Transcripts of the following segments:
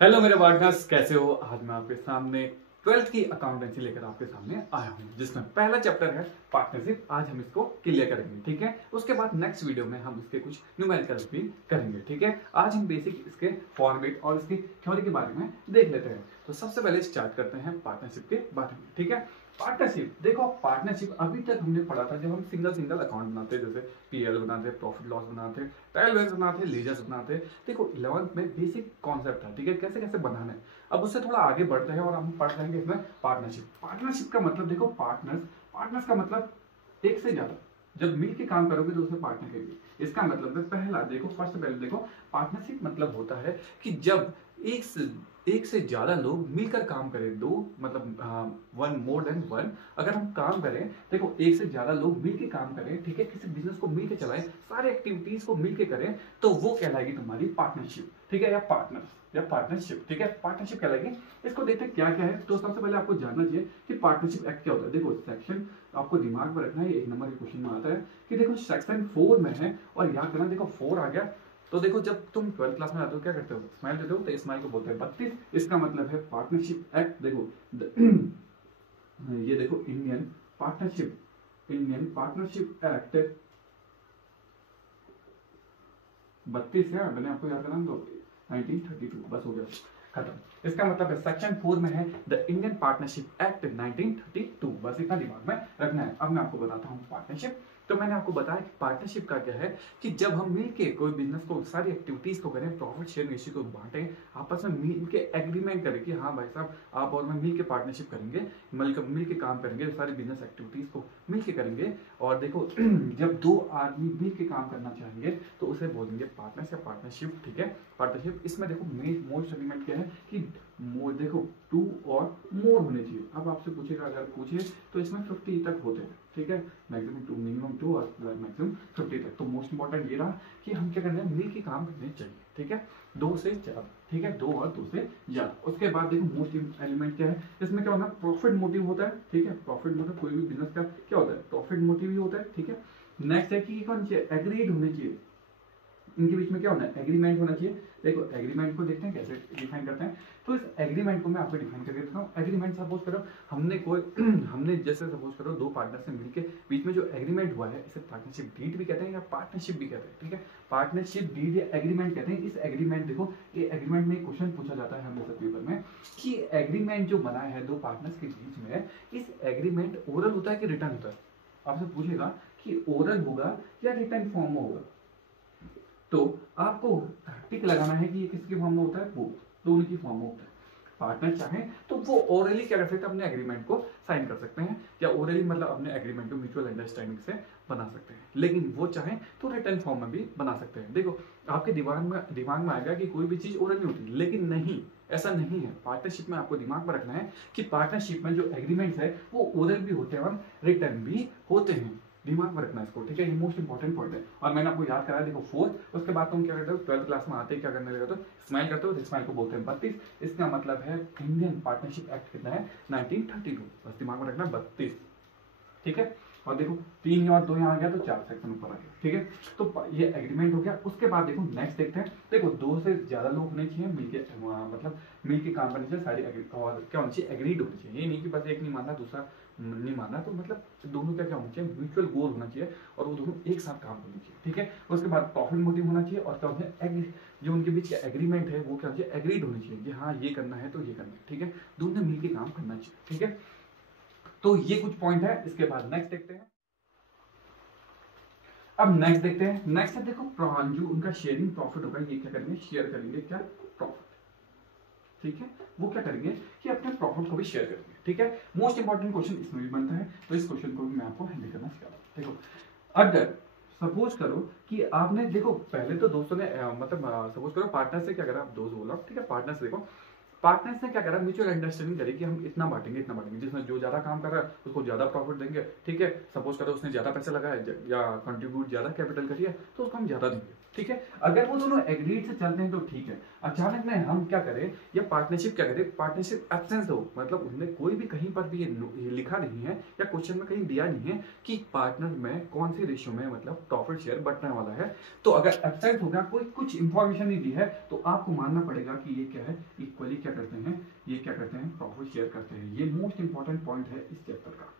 Hello मेरे partners, कैसे हो? आज मैं आपके सामने 12th की अकाउंटेंसी लेकर आपके सामने आया हूँ, जिसमें पहला चैप्टर है पार्टनरशिप। आज हम इसको क्लियर करेंगे, ठीक है। उसके बाद नेक्स्ट वीडियो में हम इसके कुछ न्यूमेरिकल्स भी करेंगे, ठीक है। आज हम बेसिक इसके फॉर्मेट और इसकी थ्योरी के बारे में देख लेते हैं। तो सबसे पहले स्टार्ट करते हैं पार्टनरशिप के बारे में, ठीक है। पार्टनरशिप, देखो पार्टनरशिप अभी तक हमने पढ़ा था जब हम सिंगल सिंगल अकाउंट बनाते, जैसे पीएल बनाते, प्रॉफिट लॉस बनाते, ट्रायल बैलेंस बनाते, लीजर्स बनाते। देखो 11th में बेसिक कॉन्सेप्ट था, ठीक है, कैसे कैसे बनाना है। अब उससे थोड़ा आगे बढ़ते हैं और हम पढ़ लेंगे इसमें पार्टनरशिप। पार्टनरशिप का मतलब देखो, पार्टनर्स पार्टनर्स का मतलब एक से ज्यादा। जब मिल के काम करोगे तो उसे पार्टनर कहेंगे। इसका मतलब है, पहला देखो, फर्स्ट पहले देखो, पार्टनरशिप मतलब होता है कि जब एक से ज्यादा लोग मिलकर काम करें। दो मतलब वन, मोर देन वन, अगर हम काम करें, देखो एक से ज्यादा लोग मिलकर काम करें, ठीक है, किसी बिजनेस को मिलकर चलाएं, सारे एक्टिविटीज को मिलकर करें, तो वो कहलाएगी तुम्हारी पार्टनरशिप, ठीक है, या पार्टनर या पार्टनरशिप, ठीक है, पार्टनरशिप कहलाएगी। इसको देखते हैं क्या क्या है। तो सबसे पहले आपको जानना चाहिए कि पार्टनरशिप एक्ट क्या होता है। देखो सेक्शन आपको दिमाग में रखना है, ये 1 नंबर के क्वेश्चन में आता है कि देखो सेक्शन 4 में है, और याद करना, देखो 4 आ गया। तो देखो जब तुम 12th क्लास में आते हो क्या करते हो, स्माइल देते हो, तो स्माइल को बोलते हैं 32। इसका मतलब है पार्टनरशिप एक्ट। देखो ये देखो इंडियन पार्टनरशिप एक्ट 32 है, मैंने आपको याद करना, तो 1932 बस हो गया, खत्म। इसका मतलब है सेक्शन 4 में है द इंडियन पार्टनरशिप एक्ट 1932, बस इतना दिमाग में रखना है। अब मैं आपको बताता हूँ पार्टनरशिप। तो मैंने आपको बताया कि पार्टनरशिप का क्या है कि जब हम मिलके कोई बिजनेस को, सारी एक्टिविटीज को करें, प्रॉफिट शेयर रेशियो को बांटें, आपस में मिलके एग्रीमेंट करें कि हाँ भाई साहब, आप और मैं मिलके पार्टनरशिप करेंगे, मिलके काम करेंगे, सारी बिजनेस एक्टिविटीज को मिलके करेंगे। और देखो जब दो आदमी मिलके काम करना चाहेंगे तो उसे बोलेंगे पार्टनर्स या पार्टनरशिप, ठीक है, पार्टनरशिप। इसमें देखो मोस्ट एलिमेंट क्या है कि मोर, देखो 2 और मोर होने चाहिए। अब आपसे पूछेगा, अगर पूछे तो इसमें 50 तक होते हैं, ठीक है, मैक्सिमम 2, मिनिमम 2 और मैक्सिमम 50 तक। तो मोस्ट इंपॉर्टेंट ये रहा कि हम क्या करना है, मिल के काम करने चाहिए, ठीक है, 2 से ज्यादा, ठीक है, 2 और 2 से ज्यादा। उसके बाद देखो मोस्ट एलिमेंट क्या है, इसमें क्या होना, प्रॉफिट मोटिव होता है, ठीक है, प्रॉफिट मोटिव कोई भी बिजनेस का क्या होता है, प्रॉफिट मोटिव ही होता है, ठीक है। नेक्स्ट है कि कौन चाहिए, एग्रीड होने चाहिए, इनके बीच में क्या होना है, एग्रीमेंट होना चाहिए। देखो एग्रीमेंट को देखते हैं कैसे डिफाइन करते हैं। तो इस एग्रीमेंट को मैं आपको डिफाइन करके देता हूँ। एग्रीमेंट सपोज करो हमने कोई हमने जैसे सपोज करो दो पार्टनर से मिलके बीच में जो एग्रीमेंट हुआ है, इसे पार्टनरशिप डीड भी कहते हैं या पार्टनरशिप भी कहते हैं, ठीक है, पार्टनरशिप डीड या एग्रीमेंट कहते हैं। इस एग्रीमेंट, देखो ये एग्रीमेंट में क्वेश्चन पूछा जाता है हमेशा पेपर में कि एग्रीमेंट जो बना है दो पार्टनर्स के बीच में, इस एग्रीमेंट ओरल होता है कि रिटर्न होता है। आपसे पूछेगा कि ओरल होगा या रिटर्न फॉर्म में होगा, तो आपको टिक लगाना है कि ये किसके फॉर्म में होता है, वो दोनों की फॉर्म में होता है। पार्टनर चाहे तो वो ओरली क्या कर सकते हैं, अपने एग्रीमेंट को साइन कर सकते हैं, या ओरली मतलब अपने एग्रीमेंट को म्यूचुअल अंडरस्टैंडिंग से बना सकते हैं। लेकिन वो चाहे तो रिटर्न फॉर्म में भी बना सकते हैं। देखो आपके दिमाग में आएगा कि कोई भी चीज ओरल नहीं होती, लेकिन नहीं, ऐसा नहीं है। पार्टनरशिप में आपको दिमाग में रखना है कि पार्टनरशिप में जो एग्रीमेंट है वो ओरल भी होते हैं और रिटर्न भी होते हैं। दिमाग में रखना इसको, ठीक है, ये मोस्ट इंपॉर्टेंट पॉइंट है। और मैंने आपको याद कराया, देखो 4, उसके बाद तुम क्या करते हो, 12th क्लास में आते ही क्या करने लगे, तो स्माइल करते हो, स्माइल को बोलते हैं 32। इसका मतलब है इंडियन पार्टनरशिप एक्ट कितना है, 1932, बस दिमाग में रखना 32, ठीक है। और देखो 3 और 2 यहाँ आ गया तो 4 सेक्शन ऊपर आ गया, ठीक है। तो ये एग्रीमेंट हो गया। उसके बाद देखो नेक्स्ट देखते हैं। देखो 2 से ज्यादा लोग होने चाहिए मिलके, मतलब मिलके काम करने चाहिए, सारी और क्या होना चाहिए, एग्रीड होनी चाहिए। ये नहीं कि बस एक नहीं मानना दूसरा नहीं मानना, तो मतलब दोनों का क्या होना चाहिए, म्यूचुअल गोल होना चाहिए और वो दोनों एक साथ काम करना चाहिए, ठीक है। उसके बाद प्रॉफिट मोटिव होना चाहिए और क्या होना चाहिए, जो उनके बीच का एग्रीमेंट है वो क्या होना चाहिए, एग्रीड होनी चाहिए कि हाँ ये करना है तो ये करना है, ठीक है, दोनों मिलके काम करना चाहिए, ठीक है। तो ये कुछ पॉइंट है। इसके बाद नेक्स्ट देखते हैं। अब नेक्स्ट देखते हैं। नेक्स्ट है देखो जो उनका शेयरिंग प्रॉफिट होगा, ये क्या करेंगे, शेयर करेंगे, क्या, प्रॉफिट, ठीक है, वो क्या करेंगे कि अपने प्रॉफिट को भी शेयर करेंगे, ठीक है। मोस्ट इंपॉर्टेंट क्वेश्चन इसमें भी बनता है, तो इस क्वेश्चन को भी मैं आपको हैंडल करना सिखा रहा हूं। देखो अगर सपोज करो कि आपने, देखो पहले तो दोस्तों ने मतलब सपोज करो पार्टनर से क्या करा, आप दोस्त बोला, ठीक है, पार्टनर से देखो पार्टनर्स ने क्या करा, म्यूचुअल अंडरस्टैंडिंग करी कि हम इतना बांटेंगे इतना बांटेंगे, जिसमें जो ज्यादा काम कर रहा है उसको ज्यादा प्रॉफिट देंगे, ठीक है। सपोज करो उसने ज्यादा पैसा लगाया या कंट्रीब्यूट ज्यादा कैपिटल करी है तो उसको हम ज्यादा देंगे, ठीक है। अगर वो दोनों एग्रीड से चलते हैं तो ठीक है, अचानक में हम क्या करें या पार्टनरशिप क्या करें, पार्टनरशिप एब्सेंस हो, मतलब उनने कोई भी कहीं पर भी ये लिखा नहीं है या क्वेश्चन में कहीं दिया नहीं है कि पार्टनर में कौन सी रेशियो में मतलब प्रॉफिट शेयर बंटने वाला है, तो अगर एब्सेंट हो गया, कोई कुछ इंफॉर्मेशन नहीं दी है, तो आपको मानना पड़ेगा कि ये क्या है, इक्वली क्या करते हैं, ये क्या करते हैं, प्रॉफिट शेयर करते हैं। ये मोस्ट इंपॉर्टेंट पॉइंट है इस चैप्टर का,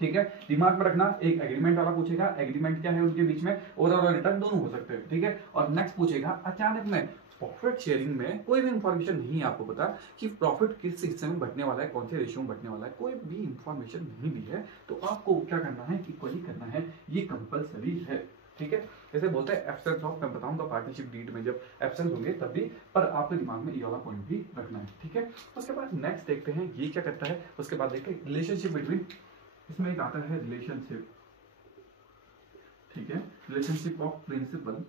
ठीक है। दिमाग में रखना, एक एग्रीमेंट वाला पूछेगा, एग्रीमेंट क्या है उनके बीच में, ओवरऑल और रिटर्न दोनों हो सकते हैं, ठीक है। और नेक्स्ट पूछेगा अचानक में प्रॉफिट शेयरिंग में कोई भी इंफॉर्मेशन नहीं है आपको पता कि प्रॉफिट किस हिस्से में बंटने वाला है, कौन से रेशियो में बंटने वाला है, कोई भी इंफॉर्मेशन नहीं दी है, तो आपको क्या करना है, इक्वली करना है, ये कंपलसरी है, ठीक है। जैसे बोलते हैं एब्सेंस ऑफ, मैं बताऊंगा पार्टनरशिप डीड में जब एब्सेंट होंगे तब भी, पर आपके दिमाग में ये वाला पॉइंट भी रखना है, ठीक है। उसके बाद नेक्स्ट देखते हैं ये क्या करता है, उसके बाद देखते हैं रिलेशनशिप बिटवीन, इसमें एक आता है रिलेशनशिप, ठीक है, relationship of principal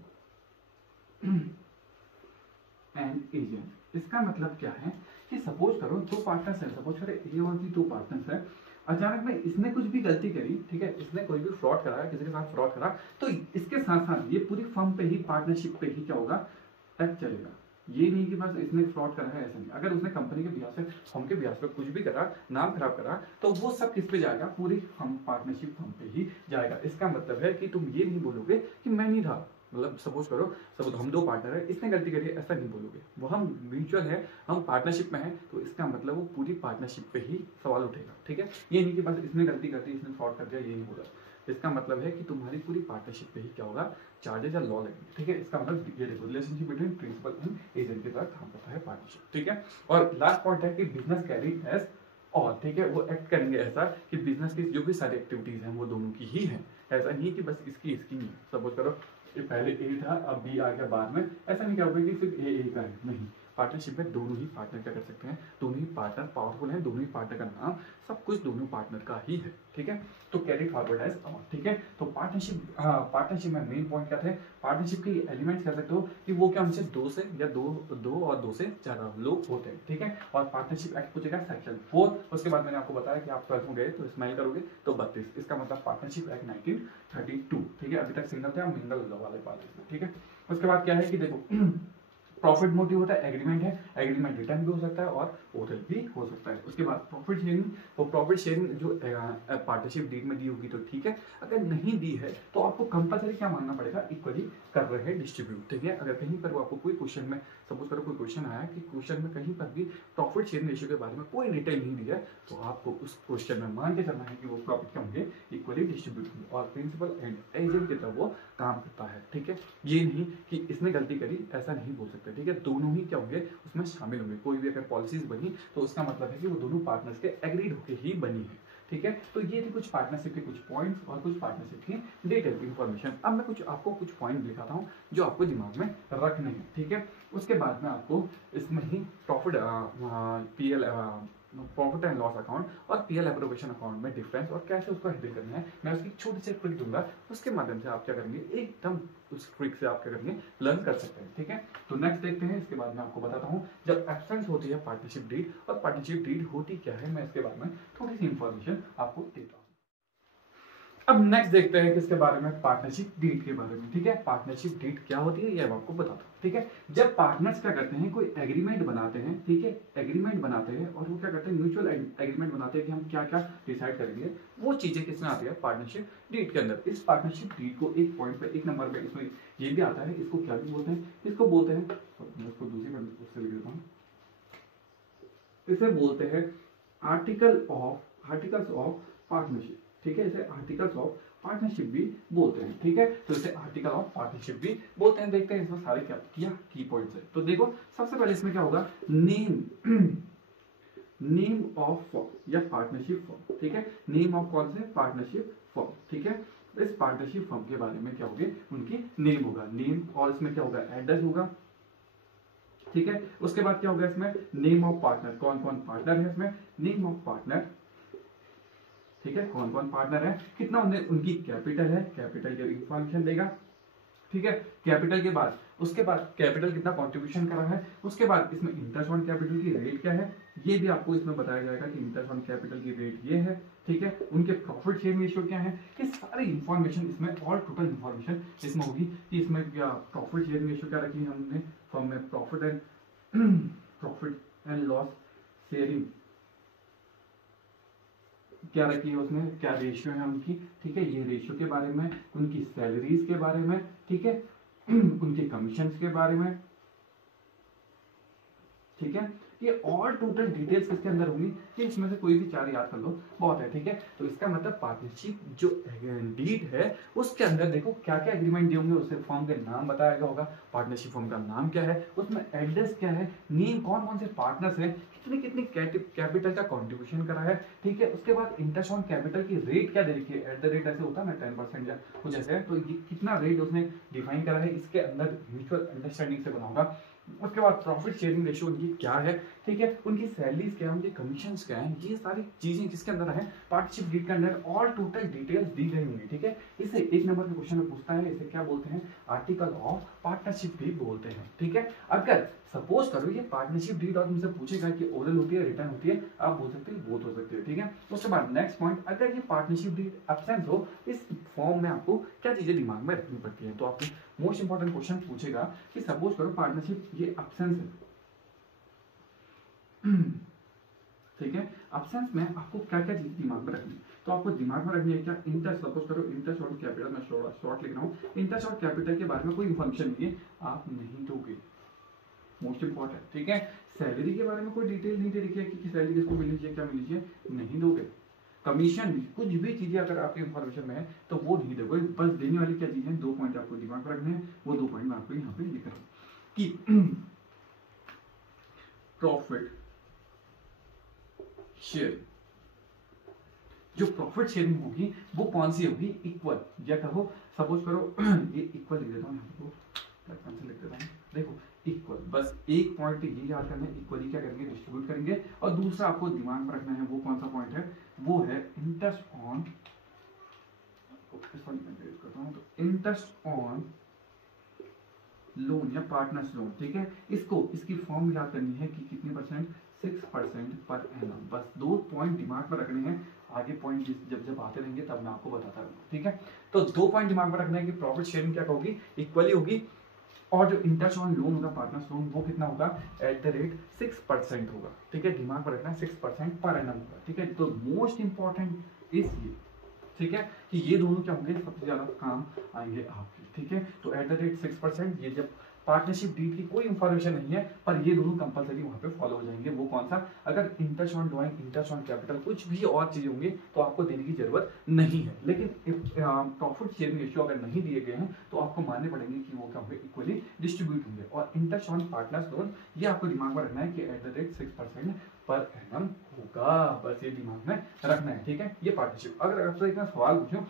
and agent. इसका मतलब क्या है कि सपोज करो दो पार्टनर्स हैं, सपोज करें ए और बी दो पार्टनर्स हैं, अचानक में इसने कुछ भी गलती करी, ठीक है, इसने कोई भी फ्रॉड करा, किसी के साथ फ्रॉड करा, तो इसके साथ साथ ये पूरी फर्म पे ही, पार्टनरशिप पे ही क्या होगा, टैक्स चलेगा। ये नहीं कि बस इसने फ्रॉड करा है, ऐसा नहीं। अगर उसने कंपनी के बिहार से, फर्म के बिहार पे कुछ भी करा, नाम खराब करा, तो वो सब किस पे जाएगा, पूरी फर्म, पार्टनरशिप फर्म पे ही जाएगा। इसका मतलब है कि तुम ये नहीं बोलोगे कि मैं नहीं था, मतलब सपोज करो सब हम दो पार्टनर है, इसने गलती करी है, ऐसा नहीं बोलोगे, वो हम म्यूचुअल है, हम पार्टनरशिप में है, तो इसका मतलब वो पूरी पार्टनरशिप पे ही सवाल उठेगा, ठीक है। ये नहीं कि बस इसने गलती कर दी, इसने फ्रॉड कर दिया, ये नहीं बोला। इसका मतलब है कि तुम्हारी पूरी पार्टनरशिप पे ही क्या होगा, चार्जेस या लॉ लगेंगे, ठीक है। इसका मतलब ये देखो, relationship between principal and agent के तहत काम करता है पार्टनरशिप, ठीक है। और लास्ट पॉइंट है कि बिजनेस कैरी एज और, ठीक है, वो एक्ट करेंगे ऐसा कि बिजनेस की जो भी सारी एक्टिविटीज हैं वो दोनों की ही है, ऐसा नहीं कि बस इसकी नहीं। सपोज करो ये पहले ए था, अब बी आ गया बाद में, ऐसा नहीं क्या होगा कि सिर्फ ए का है, नहीं। पार्टनरशिप में दोनों ही पार्टनर क्या कर सकते हैं, दोनों ही पार्टनर पावरफुल हैं, दोनों ही पार्टनर का नाम सब कुछ दोनों पार्टनर का ही है, ठीक है। तो कैरी फॉरवर्ड एज अमाउंट, ठीक है। तो पार्टनरशिप में मेन पॉइंट क्या थे, पार्टनरशिप के एलिमेंट्स कह सकते हो कि वो क्या उनसे दो से या दो और दो से ज्यादा लोग होते हैं, ठीक है। और पार्टनरशिप एक्ट पूछेगा सेक्शन 4, उसके बाद मैंने आपको बताया कि आप 12th में गए तो स्माइल करोगे तो 32, इसका मतलब पार्टनरशिप एक्ट 1932, ठीक है। अभी तक सिंगल थे, हम मिंगल वाले पार्ट इसमें, ठीक है। उसके बाद क्या है कि देखो प्रॉफिट मोटिव होता है, एग्रीमेंट है, एग्रीमेंट रिटर्न भी हो सकता है और ओरल भी हो सकता है। उसके बाद प्रॉफिट शेयरिंग, तो प्रॉफिट शेयरिंग जो पार्टनरशिप डीड में दी होगी तो ठीक है, अगर नहीं दी है तो आपको कंपलसरी क्या मानना पड़ेगा, इक्वली कर रहे हैं डिस्ट्रीब्यूट, ठीक है। अगर कहीं पर वो आपको कोई क्वेश्चन में, सपोज करो कोई क्वेश्चन आया कि क्वेश्चन में कहीं पर भी प्रॉफिट शेयरिंग रेशियो के बारे में कोई डिटेल नहीं दिया है, तो आपको उस क्वेश्चन में मान के चलना है कि वो प्रॉफिट क्या होंगे, इक्वली डिस्ट्रीब्यूट होंगे, और प्रिंसिपल एंड एजेंट की तरह वो काम करता है, ठीक है। ये नहीं कि इसने गलती करी, ऐसा नहीं बोल सकते, ठीक है। दोनों ही क्या होंगे उसमें शामिल होंगे। कोई भी अगर पॉलिसीज बनी तो उसका मतलब है कि वो दोनों पार्टनर्स के एग्रीड होकर ही बनी है, ठीक है। तो ये थी कुछ पार्टनरशिप के कुछ पॉइंट्स और कुछ पार्टनरशिप की डिटेल इन्फॉर्मेशन। अब मैं कुछ आपको कुछ पॉइंट दिखाता हूँ जो आपको दिमाग में रखने हैं, ठीक है। उसके बाद में आपको इसमें ही प्रॉफिट एंड लॉस अकाउंट और पीएल एप्रोप्रिएशन अकाउंट में डिफरेंस और कैसे उसको हैंडल करना है, मैं उसकी छोटी सी ट्रिक दूंगा, उसके माध्यम से आप क्या करेंगे, एकदम उस ट्रिक से आप क्या करेंगे, लर्न कर सकते हैं, ठीक है। तो नेक्स्ट देखते हैं, इसके बाद मैं आपको बताता हूँ जब एब्सेंस होती है पार्टनरशिप डीड, और पार्टनरशिप डीड होती क्या है, मैं इसके बारे में थोड़ी सी इंफॉर्मेशन आपको देता हूँ। अब नेक्स्ट देखते हैं किसके बारे में, पार्टनरशिप डीड के बारे में, ठीक है। पार्टनरशिप डीड क्या होती है ये मैं आपको बताता हूँ, ठीक है। जब पार्टनर्स क्या करते हैं, कोई एग्रीमेंट बनाते हैं, ठीक है, एग्रीमेंट बनाते हैं, और वो क्या करते हैं, म्यूचुअल एग्रीमेंट बनाते हैं कि हम क्या क्या डिसाइड करेंगे, वो चीजें किसमें आती है, पार्टनरशिप डीड के अंदर। इस पार्टनरशिप डीड को एक पॉइंट पे, एक नंबर पे इसमें ये भी आता है, इसको क्या भी बोलते हैं, इसको बोलते हैं, मैं उसको दूसरी उससे लिख देता हूँ, इसे बोलते हैं आर्टिकल्स ऑफ पार्टनरशिप, ठीक है। इसे आर्टिकल्स ऑफ पार्टनरशिप भी बोलते हैं, ठीक है। तो इसे आर्टिकल ऑफ पार्टनरशिप भी बोलते हैं। देखते हैं इसमें सारे क्या किया की पॉइंट्स है। तो देखो सबसे पहले इसमें क्या होगा, नेम ऑफ फर्म या पार्टनरशिप फर्म, ठीक है। नेम ऑफ कौन से, पार्टनरशिप फर्म, ठीक है। इस पार्टनरशिप फर्म के बारे में क्या होगी, उनकी नेम होगा, नेम, और इसमें क्या होगा, एड्रेस होगा, ठीक है। उसके बाद क्या होगा, इसमें नेम ऑफ पार्टनर, कौन कौन पार्टनर है इसमें, नेम ऑफ पार्टनर, ठीक है, कौन कौन पार्टनर है, कितना उनकी कैपिटल है, कैपिटल की इंफॉर्मेशन देगा, ठीक है, कैपिटल के बाद, उसके बाद कैपिटल कितना कंट्रीब्यूशन कर रहा है, उसके बाद इसमें इंटरेस्ट ऑन कैपिटल की रेट क्या है, ये भी आपको इसमें बताया जाएगा कि इंटरेस्ट ऑन कैपिटल की रेट ये है, ठीक है, उनके प्रॉफिट शेयरिंग रेशियो क्या है, ये सारी इंफॉर्मेशन इसमें, ऑल टोटल इंफॉर्मेशन इसमें होगी कि इसमें क्या प्रॉफिट शेयरिंग रेशियो क्या रखी है हमने फर्म में, प्रॉफिट एंड लॉस शेयरिंग क्या रखी है उसने, क्या रेशियो है उनकी, ठीक है, ये रेशियो के बारे में, उनकी सैलरीज के बारे में, ठीक है, उनके कमीशन के बारे में, ठीक है, ये ऑल टोटल डिटेल्स किसके अंदर होंगी, कि इसमें से कोई भी चार याद कर लो बहुत है, ठीक है। तो इसका मतलब पार्टनरशिप जो डीड है उसके अंदर देखो क्या क्या एग्रीमेंट दिए होंगे, उससे फॉर्म के नाम बताया गया होगा, पार्टनरशिप फॉर्म का नाम क्या है, उसमें एड्रेस क्या है, नेम कौन कौन से पार्टनर्स हैं, कितनी कितनी कैपिटल का कंट्रीब्यूशन करा है, ठीक है, उसके बाद इंटरेस्ट ऑन कैपिटल की रेट क्या दे रखी है, एट द रेट ऐसे होता है ना 10% या कुछ ऐसे है, तो ये कितना रेट उसने डिफाइन करा है, इसके अंदर म्यूचुअल अंडरस्टैंडिंग से बना होगा। उसके बाद प्रॉफिट शेयरिंग रेशियो उनकी क्या है, ठीक है, उनकी सैलरीज क्या है, उनके कमीशंस क्या है, ये सारी चीजें किसके अंदर है, पार्टनरशिप डीड के अंदर ऑल टोटल डिटेल्स दी गई होंगी, ठीक है। इसे एक नंबर के क्वेश्चन में पूछता है, इसे क्या बोलते हैं, आर्टिकल ऑफ पार्टनरशिप डीड बोलते हैं, ठीक है। अगर सपोज करो ये पार्टनरशिप डीड और तुमसे पूछेगा कि ओरल होती है रिटर्न होती है, आप बोल सकते हो बोथ हो सकते हो, ठीक है। उसके बाद नेक्स्ट पॉइंट, अगर ये पार्टनरशिप डीड एब्सेंस हो इस फॉर्म में आपको क्या चीजें दिमाग में रखनी पड़ती है, तो आपको मोस्ट इंपॉर्टेंट क्वेश्चन पूछेगा कि सपोज करो पार्टनरशिप ये एब्सेंस है, ठीक है, एब्सेंस में आपको क्या क्या चीज दिमाग में रखनी है, तो आपको दिमाग में रखनी है क्या, इंटरेस्ट, सपोज करो इंटरेस्ट और कैपिटल, मैं शॉर्ट लिख रहा हूँ, इंटरेस्ट और कैपिटल के बारे में कोई इन्फॉर्मेशन नहीं है, आप नहीं दोगे, मोस्ट इंपॉर्टेंट, ठीक है। सैलरी के बारे में कोई डिटेल नहीं दे रखी है कि सैलरी किसको मिलनी चाहिए, क्या मिलनी चाहिए, नहीं दोगे। कमीशन कुछ भी चीजें अगर आपके इंफॉर्मेशन में है तो वो नहीं दोगे, बस देने वाली क्या चीजें, दो पॉइंट आपको दिमाग में रखने हैं, वो दो पॉइंट मैं आपको यहाँ पे लिख रहा हूँ कि प्रॉफिट शेयर, जो प्रॉफिट शेयरिंग होगी वो कौन सी होगी, इक्वल, या कहो सपोज करो ये इक्वल लिख देता हूँ यहाँ पे, लिख देता हूँ, देखो इक्वल, बस एक पॉइंट ये याद करना है, इक्वली क्या करेंगे, डिस्ट्रीब्यूट करेंगे, और दूसरा आपको दिमाग में रखना है वो कौन सा पॉइंट है, वो है इंटरेस्ट ऑन, तो इंटरेस्ट ऑन लोन या पार्टनर्स लोन, ठीक है, इसको इसकी फॉर्म याद करनी है कि कितनी परसेंट, 6% पर एनम, बस दो पॉइंट दिमाग में रखने हैं, आगे पॉइंट जब जब आते रहेंगे तब मैं आपको बताता रहूंगा, ठीक है। तो दो पॉइंट दिमाग में रखना है कि प्रॉफिट शेयरिंग क्या होगी, इक्वली होगी, और जो इंटरेस्ट ऑन लोन होगा पार्टनर्स लोन वो कितना होगा, एट द रेट 6% होगा, ठीक है, दिमाग में रखना है 6% पर एनम होगा, ठीक है। तो मोस्ट इंपॉर्टेंट इज ये, ठीक है, कि ये दोनों क्या होंगे, सबसे ज्यादा काम आएंगे आपके, ठीक है। तो एट द रेट 6%, ये जब पार्टनरशिप डीड की कोई इंफॉर्मेशन नहीं है पर ये दोनों कंपलसरी वहां पे फॉलो हो जाएंगे, वो कौन सा, अगर interest on drawing, interest on capital कुछ भी और चीजें होंगी तो आपको देने की जरूरत नहीं है, लेकिन प्रॉफिट शेयरिंग रेशियो अगर नहीं दिए गए हैं तो आपको मानने पड़ेंगे कि वो क्या होंगे, इक्वली डिस्ट्रीब्यूट होंगे। और इंटरेस्ट ऑन पार्टनर्स लोन ये आपको दिमाग में रखना है कि at the rate 6% per annum होगा, बस ये दिमाग में रखना है, ठीक है। ये पार्टनरशिप, अगर आपसे एक सवाल पूछूं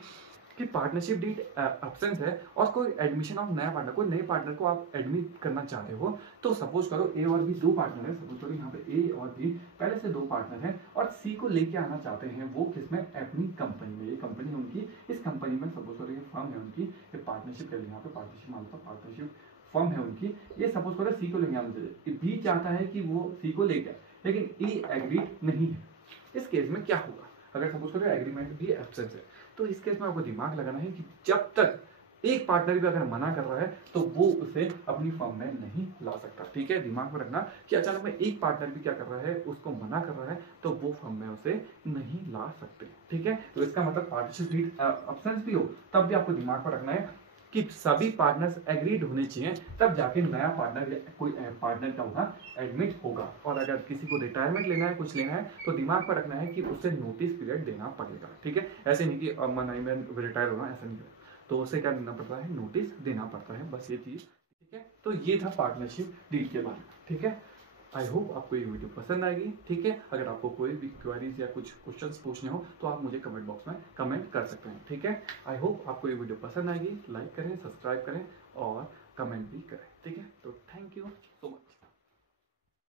कि पार्टनरशिप डीड एब्सेंस है और कोई एडमिशन ऑफ नया पार्टनर, कोई नए पार्टनर को आप एडमिट करना चाह रहे हो, तो सपोज करो ए और बी दो पार्टनर है, सपोज करो यहाँ पे ए और बी पहले से दो पार्टनर है और सी को लेके आना चाहते हैं, वो किसमें, अपनी कंपनी में, ये कंपनी है उनकी, इस कंपनी में सपोज करो ये फर्म है उनकी, ये पार्टनरशिप कर यहाँ पे पार्टनरशिप मानता, पार्टनरशिप फर्म है उनकी, ये सपोज करो सी को लेके आना चाहिए, बी चाहता है कि वो सी को लेके आए, लेकिन ए एग्रीड नहीं है, इस केस में क्या होगा, अगर सपोज करो एग्रीमेंट भी एब्सेंस है, तो इस केस में आपको दिमाग लगाना है कि जब तक एक पार्टनर भी अगर मना कर रहा है तो वो उसे अपनी फर्म में नहीं ला सकता, ठीक है। दिमाग में रखना कि अचानक में एक पार्टनर भी क्या कर रहा है, उसको मना कर रहा है, तो वो फर्म में उसे नहीं ला सकते, ठीक है। तो इसका मतलब पार्टनरशिप डीड एब्सेंस भी हो तब भी आपको दिमाग में रखना है कि सभी पार्टनर्स एग्रीड होने चाहिए, तब जाके नया पार्टनर कोई पार्टनर का होगा एडमिट होगा। और अगर किसी को रिटायरमेंट लेना है, कुछ लेना है, तो दिमाग पर रखना है कि उसे नोटिस पीरियड देना पड़ेगा, ठीक है। ऐसे नहीं कि मनाई में रिटायर होना, ऐसा नहीं, तो उसे क्या देना पड़ता है, नोटिस देना पड़ता है, बस ये चीज, ठीक है। तो ये था पार्टनरशिप डीड के बारे में, ठीक है। आई होप आपको ये वीडियो पसंद आएगी, ठीक है। अगर आपको कोई भी क्वेरीज या कुछ क्वेश्चंस पूछने हो तो आप मुझे कमेंट बॉक्स में कमेंट कर सकते हैं, ठीक है। आई होप आपको ये वीडियो पसंद आएगी, लाइक करें, सब्सक्राइब करें और